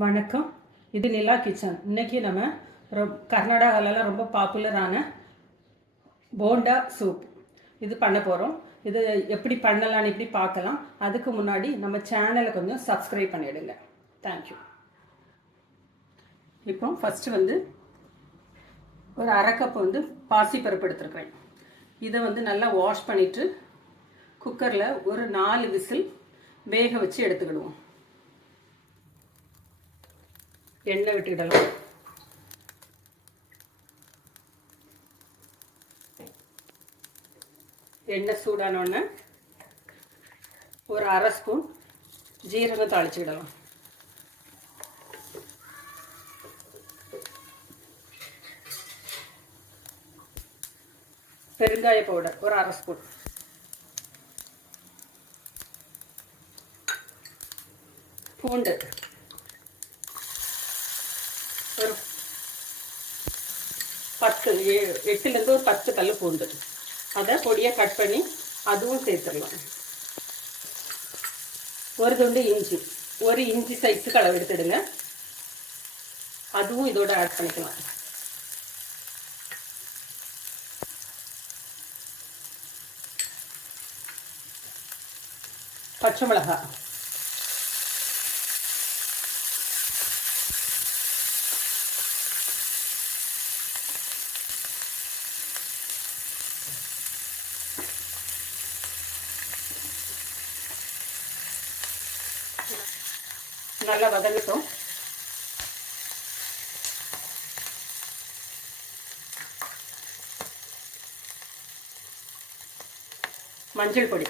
வணக்கம். இது நிலா கிச்சன். இன்றைக்கி நம்ம கர்நாடகாவிலலாம் ரொம்ப பாப்புலரான போண்டா சூப் இது பண்ண போகிறோம். இது எப்படி பண்ணலான்னு இப்படி பார்க்கலாம். அதுக்கு முன்னாடி நம்ம சேனலை கொஞ்சம் சப்ஸ்கிரைப் பண்ணிவிடுங்க. தேங்க்யூ. இப்போ ஃபஸ்ட்டு ஒரு அரை கப் பாசிப்பருப்பு எடுத்துருக்கிறேன். இதை நல்லா வாஷ் பண்ணிவிட்டு குக்கரில் ஒரு 4 விசில் வேக வச்சு எடுத்துக்கிடுவோம். எண்ணெய் விட்டுக்கிடலாம். எண்ணெய் சூடானோடனே ஒரு அரை ஸ்பூன் ஜீரகம் தாளிச்சுக்கிடலாம். பெருங்காய பவுடர் ஒரு அரை ஸ்பூன். பூண்டு ஒரு 8லேருந்து ஒரு 10 பல்லு பூண்டு. அதை பொடியாக கட் பண்ணி அதுவும் சேர்த்துடலாம். ஒரு துண்டு இஞ்சி, ஒரு இஞ்சி சைஸுக்கு அளவு எடுத்துடுங்க. அதுவும் இதோட ஆட் பண்ணிக்கலாம். பச்சை மிளகாய் நல்லா வதங்கட்டும். மஞ்சள் பொடி,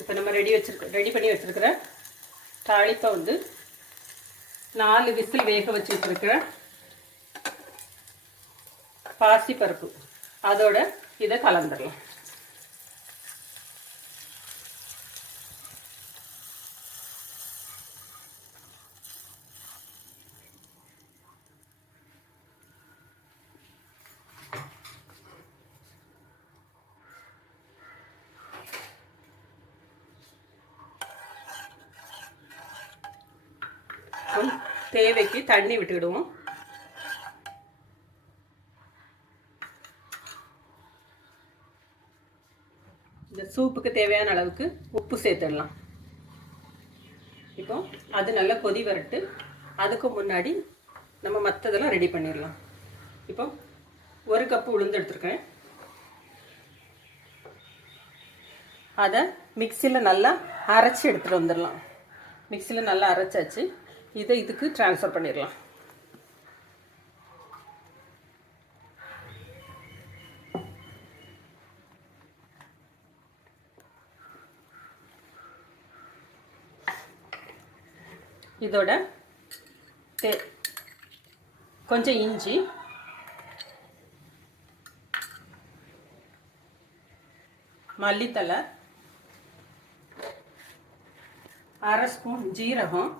இப்போ நம்ம ரெடி பண்ணி வச்சிருக்கிற தாளிப்பை 4 விசில் வேக வச்சு வச்சிருக்கிற பாசிப்பருப்பு அதோட இதை கலந்துடலாம். தேவைக்கு தண்ணி விட்டுக்கிடுவோம். இந்த சூப்புக்கு தேவையான அளவுக்கு உப்பு சேர்த்துடலாம். இப்போ அது நல்லா கொதி வரட்டு. அதுக்கு முன்னாடி நம்ம மற்றதெல்லாம் ரெடி பண்ணிடலாம். இப்போ ஒரு கப்பு உளுந்து எடுத்துருக்கேன். அதை மிக்சியில் நல்லா அரைச்சி எடுத்துகிட்டு வந்துடலாம். மிக்சியில் நல்லா அரைச்சாச்சு. இதை இதுக்கு ட்ரான்ஸ்ஃபர் பண்ணிடலாம். இதோட கொஞ்சம் இஞ்சி, மல்லித்தலை, அரை ஸ்பூன் ஜீரகம்,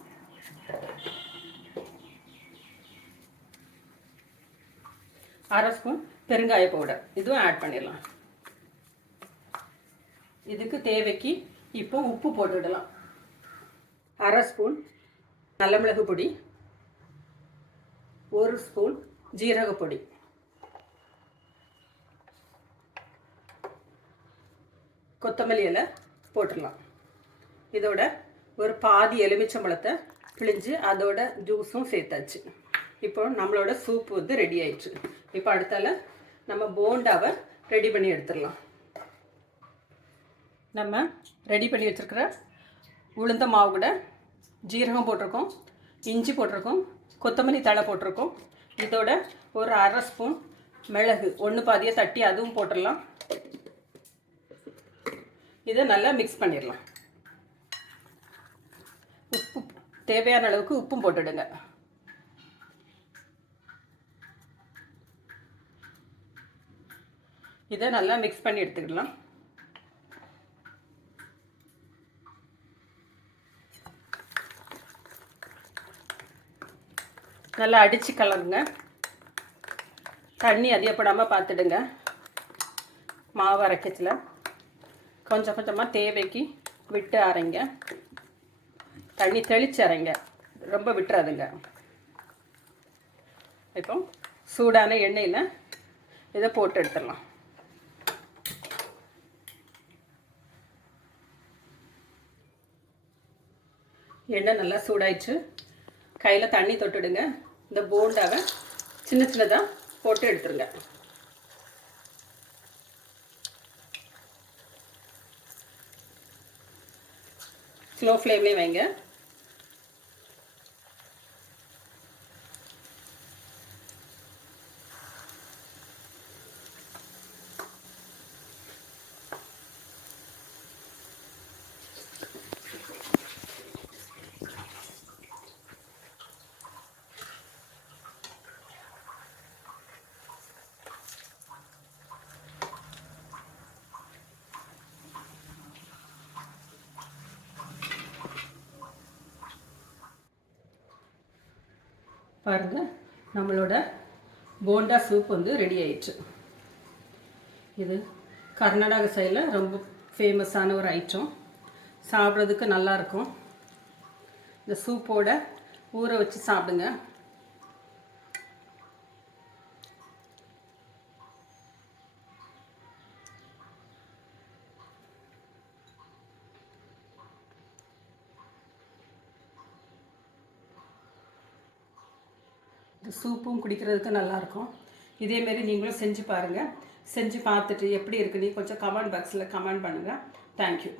அரை ஸ்பூன் பெருங்காய பவுடர் இதுவும் ஆட் பண்ணிடலாம். இதுக்கு தேவைக்கு இப்போ உப்பு போட்டுடலாம். அரை ஸ்பூன் நல்ல மிளகு பொடி, ஒரு ஸ்பூன் ஜீரக பொடி, கொத்தமல்லி இலை போட்டுடலாம். இதோட ஒரு பாதி எலுமிச்சம்பழத்தை பிழிஞ்சு அதோட ஜூஸும் சேர்த்தாச்சு. இப்போ நம்மளோட சூப் ரெடி ஆயிடுச்சு. இப்போ அடுத்தால நம்ம போண்டாவை ரெடி பண்ணி எடுத்துடலாம். நம்ம ரெடி பண்ணி வச்சுருக்கிற உளுந்த மாவு கூட ஜீரகம் போட்டிருக்கோம், இஞ்சி போட்டிருக்கோம், கொத்தமல்லி தழை போட்டிருக்கோம். இதோட ஒரு அரை ஸ்பூன் மிளகு 1 பாதியை தட்டி அதுவும் போட்டுடலாம். இதை நல்லா மிக்ஸ் பண்ணிடலாம். உப்பு தேவையான அளவுக்கு உப்பும் போட்டுடுங்க. இதை நல்லா மிக்ஸ் பண்ணி எடுத்துக்கலாம். நல்லா அடித்து கலருங்க. தண்ணி அதிகப்படாமல் பார்த்துடுங்க. மாவு அரைக்கச்சில் கொஞ்சம் கொஞ்சமாக தேவைக்கு விட்டு அரைங்க. தண்ணி தெளித்து அரைங்க, ரொம்ப விட்டுறாதுங்க. இப்போ சூடான எண்ணெயில் இதை போட்டு எடுத்துடலாம். எண்ணெய் நல்லா சூடாயிடுச்சு. கையில் தண்ணி தொட்டுடுங்க. இந்த போண்டாவை சின்ன சின்னதாக போட்டு எடுத்துருங்க. ஸ்லோ ஃப்ளேம்லேயே வைங்க. பாருங்கள், நம்மளோட போண்டா சூப் வந்து ரெடி ஆயிடுச்சு. இது கர்நாடகா சைடில் ரொம்ப ஃபேமஸான ஒரு ஐட்டம். சாப்பிட்றதுக்கு நல்லாயிருக்கும். இந்த சூப்போட ஊற வச்சு சாப்பிடுங்க. சூப்பும் குடிக்கிறதுக்கு நல்லாயிருக்கும். இதேமாரி நீங்களும் செஞ்சு பாருங்கள். செஞ்சு பார்த்துட்டு எப்படி இருக்குன்னு கொஞ்சம் கமெண்ட் பாக்ஸில் கமெண்ட் பண்ணுங்கள். தேங்க்யூ.